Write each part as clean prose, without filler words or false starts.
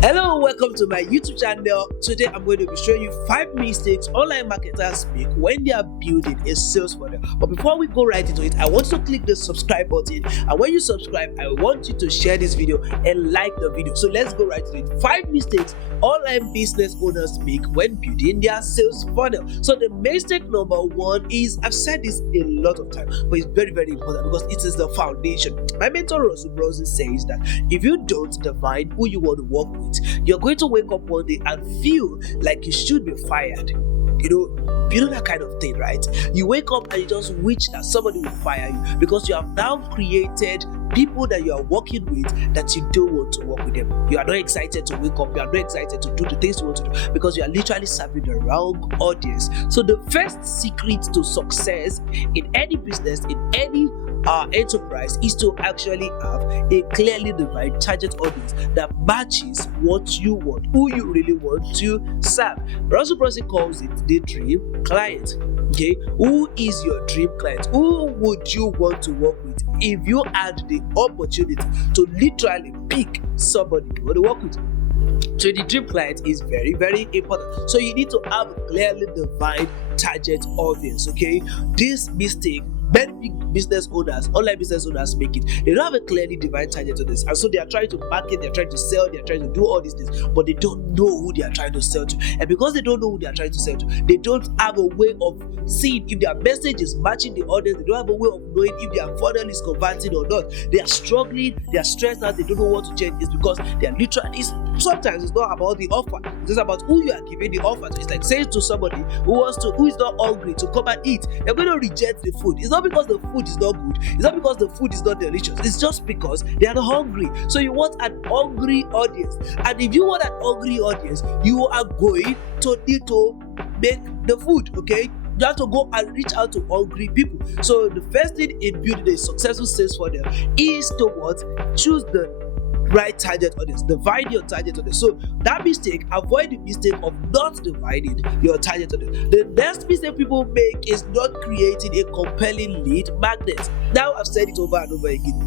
Hello, welcome to my YouTube channel. Today I'm going to be showing you 5 mistakes online marketers make when they are building a sales funnel. But before we go right into it, I want you to click the subscribe button, and when you subscribe, I want you to share this video and like the video. So let's go right into it. 5 mistakes online business owners make when building their sales funnel. So the mistake number 1 is, I've said this a lot of times, but it's very, very important because it is the foundation. My mentor Russell Brunson says that if you don't define who you want to work with, you're going to wake up one day and feel like you should be fired. You know that kind of thing, right? You wake up and you just wish that somebody will fire you because you have now created people that you are working with that you don't want to work with them. You are not excited to wake up, you are not excited to do the things you want to do because you are literally serving the wrong audience. So the first secret to success in any business, in any enterprise, is to actually have a clearly defined target audience that matches what you want, who you really want to serve. Russell Brunson calls it the dream client. Okay, who is your dream client? Who would you want to work with if you had the opportunity to literally pick somebody you want to work with? So the dream client is very, very important. So you need to have a clearly defined target audience. Okay, this mistake many big business owners, online business owners make it. They don't have a clearly defined target to this, and so they are trying to market, they're trying to sell, they're trying to do all these things, but they don't know who they are trying to sell to. And because they don't know who they are trying to sell to, they don't have a way of seeing if their message is matching the audience. They don't have a way of knowing if their funnel is converting or not. They are struggling, they are stressed out, they don't know what to change. It's because they are literally, sometimes it's not about the offer, it's about who you are giving the offer to. It's like saying to somebody who is not hungry to come and eat, they're going to reject the food. It's not because the food is not good, it's not because the food is not delicious, it's just because they are not hungry. So you want an hungry audience, and if you want an hungry audience, you are going to need to make the food. Okay, you have to go and reach out to hungry people. So the first thing in building a successful sales funnel is to choose the right target audience, divide your target audience. So that mistake, avoid the mistake of not dividing your target audience. The next mistake people make is not creating a compelling lead magnet. Now I've said it over and over again.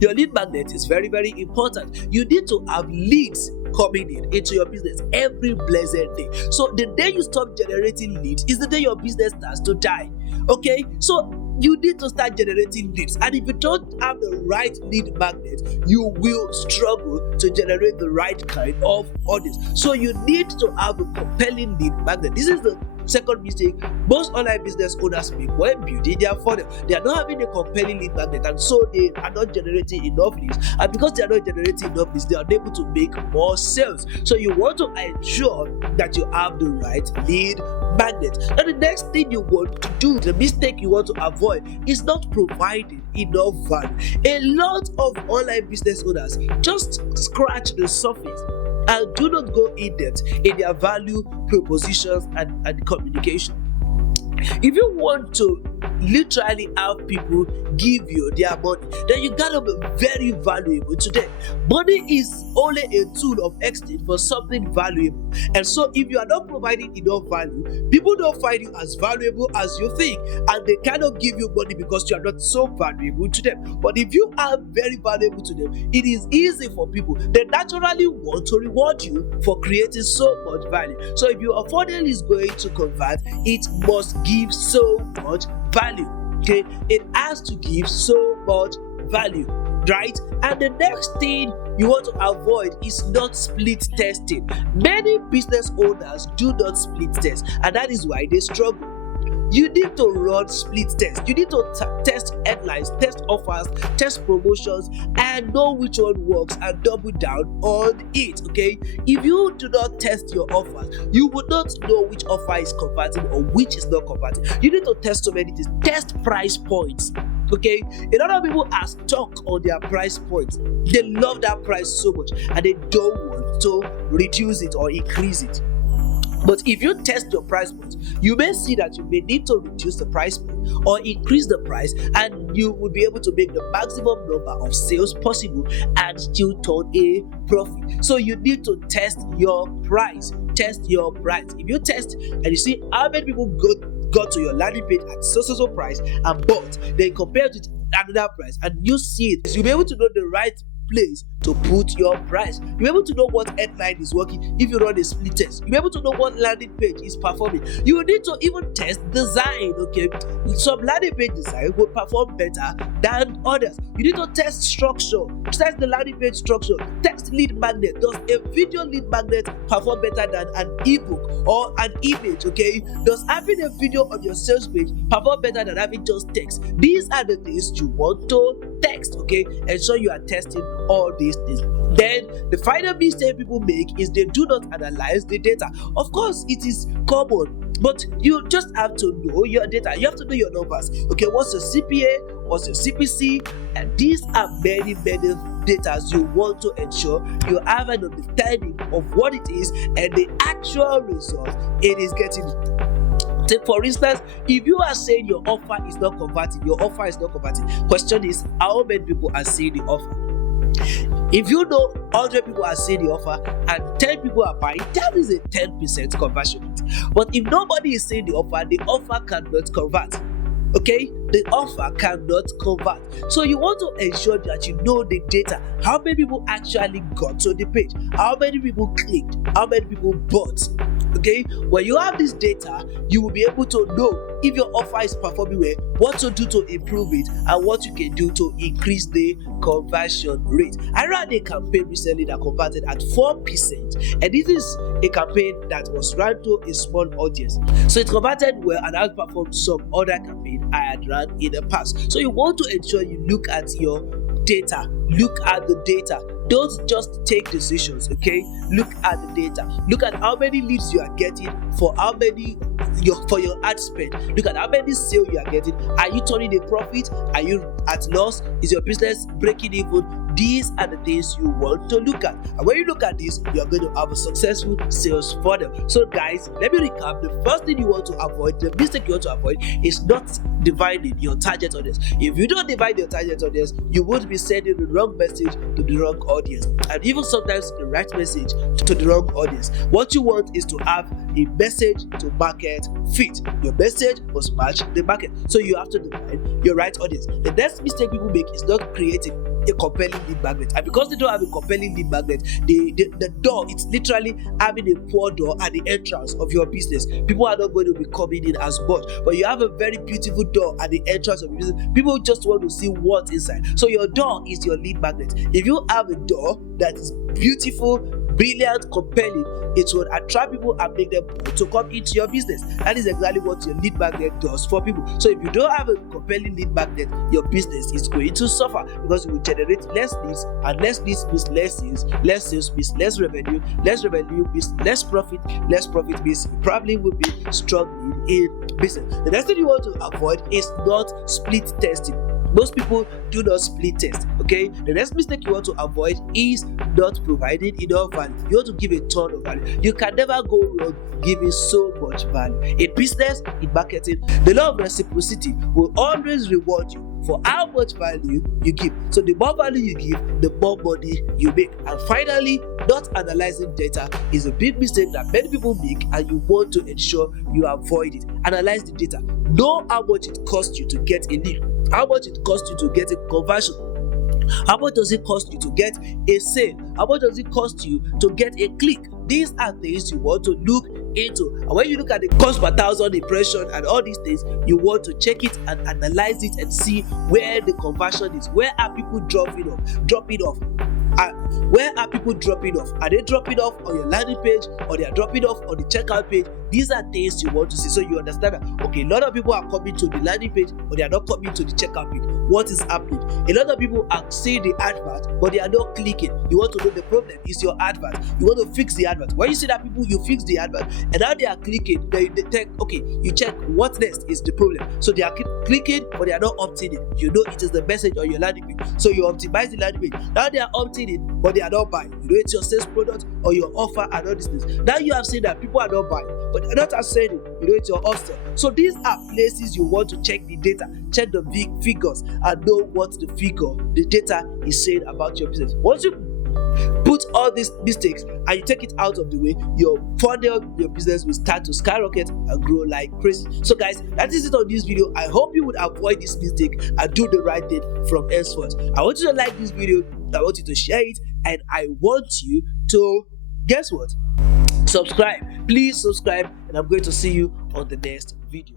Your lead magnet is very, very important. You need to have leads coming into your business every blessed day. So the day you stop generating leads is the day your business starts to die. Okay, so you need to start generating leads, and if you don't have the right lead magnet, you will struggle to generate the right kind of audience. So you need to have a compelling lead magnet. This is the second mistake most online business owners make when building their funnel. They are not having a compelling lead magnet, and so they are not generating enough leads, and because they are not generating enough leads, they are unable to make more sales. So you want to ensure that you have the right lead magnet. Now the next thing you want to do, the mistake you want to avoid, is not providing enough value. A lot of online business owners just scratch the surface and do not go in depth in their value propositions and communication. If you want to literally have people give you their money, then you gotta be very valuable to them. Money is only a tool of exchange for something valuable, and so if you are not providing enough value, people don't find you as valuable as you think, and they cannot give you money because you are not so valuable to them. But if you are very valuable to them, it is easy for people. They naturally want to reward you for creating so much value. So if your funnel is going to convert, it must give so much value. Okay, it has to give so much value, right? And the next thing you want to avoid is not split testing. Many business owners do not split test, and that is why they struggle. You need to run split tests. You need to test headlines, test offers, test promotions, and know which one works and double down on it. Okay, if you do not test your offers, you will not know which offer is converting or which is not converting. You need to test so many things. Test price points. Okay, a lot of people are stuck on their price points. They love that price so much and they don't want to reduce it or increase it. But if you test your price points, you may see that you may need to reduce the price point or increase the price, and you will be able to make the maximum number of sales possible and still turn a profit. So you need to test your price. Test your price. If you test and you see how many people got to your landing page at so price and bought, then compare it with another price and you see it, you'll be able to know the right place to put your price. You'll be able to know what headline is working if you run a split test. You'll be able to know what landing page is performing. You will need to even test design, okay? Some landing page design will perform better than others. You need to test structure, test the landing page structure, test lead magnet. Does a video lead magnet perform better than an ebook or an image, okay? Does having a video on your sales page perform better than having just text? These are the things you want to text, okay? And so you are testing all these things. Then the final mistake people make is they do not analyze the data. Of course, it is common, but you just have to know your data. You have to know your numbers. Okay, what's your CPA? What's your CPC? And these are many data you want to ensure you have an understanding of what it is and the actual result it is getting. Take for instance, if you are saying your offer is not converting, question is how many people are seeing the offer? If you know 100 people are seeing the offer and 10 people are buying, that is a 10% conversion rate. But if nobody is seeing the offer cannot convert. Okay, the offer cannot convert. So you want to ensure that you know the data. How many people actually got to the page? How many people clicked? How many people bought? Okay, when you have this data, you will be able to know if your offer is performing well, what to do to improve it, and what you can do to increase the conversion rate. I ran a campaign recently that converted at 4%, and this is a campaign that was run to a small audience. So it converted well and outperformed some other campaign I had run in the past. So you want to ensure you look at your data. Look at the data. Don't just take decisions, okay? Look at the data. Look at how many leads you are getting for your ad spend. Look at how many sales you are getting. Are you turning a profit? Are you at loss? Is your business breaking even? These are the things you want to look at. And when you look at this, you are going to have a successful sales funnel. So guys, let me recap. The first thing you want to avoid, the mistake you want to avoid, is not dividing your target audience. If you don't divide your target audience, you would be sending the wrong message to the wrong audience, and even sometimes the right message to the wrong audience. What you want is to have a message to market fit. Your message must match the market. So you have to define your right audience. The next mistake people make is not creating a compelling lead magnet, and because they don't have a compelling lead magnet, the door, it's literally having a poor door at the entrance of your business. People are not going to be coming in as much, but you have a very beautiful door at the entrance of your business. People just want to see what's inside. So your door is your lead magnet. If you have a door that is beautiful, brilliant, compelling, it will attract people and make them to come into your business. That is exactly what your lead magnet does for people. So if you don't have a compelling lead magnet, your business is going to suffer, because you will generate less leads, and less leads means less sales means less revenue means less profit means you probably will be struggling in business. The next thing you want to avoid is not split testing. Most people do not split test, okay? The next mistake you want to avoid is not providing enough value. You want to give a ton of value. You can never go wrong giving so much value. In business, in marketing, the law of reciprocity will always reward you for how much value you give. So the more value you give, the more money you make. And finally, not analyzing data is a big mistake that many people make, and you want to ensure you avoid it. Analyze the data. Know how much it costs you to get a lead. How much it costs you to get a conversion. How much does it cost you to get a sale? How much does it cost you to get a click? These are things you want to look into. And when you look at the cost per thousand impression and all these things, you want to check it and analyze it and see where the conversion is. Where are people dropping off? Where are people dropping off? Are they dropping off on your landing page, or they are dropping off on the checkout page? These are things you want to see, so you understand that, okay, a lot of people are coming to the landing page, but they are not coming to the checkout page. What is happening? A lot of people are seeing the advert, but they are not clicking. You want to know the problem is your advert. You want to fix the advert. When you see that people, you fix the advert, and now they are clicking, they check, okay, you check what next is the problem. So they are clicking, but they are not opting in. You know it is the message on your landing page, so you optimize the landing page. Now they are opting in, but they are not buying. You know it's your sales product or your offer and all these things. Now you have seen that people are not buying, but they're not selling. You know it's your upsell. So these are places you want to check the data, check the figures, and know what the data is saying about your business. Once you put put all these mistakes and you take it out of the way, your funnel, your business will start to skyrocket and grow like crazy. So guys, that is it on this video. I hope you would avoid this mistake and do the right thing from henceforth. I want you to like this video, I want you to share it, and I want you to, guess what, subscribe. Please subscribe, and I'm going to see you on the next video.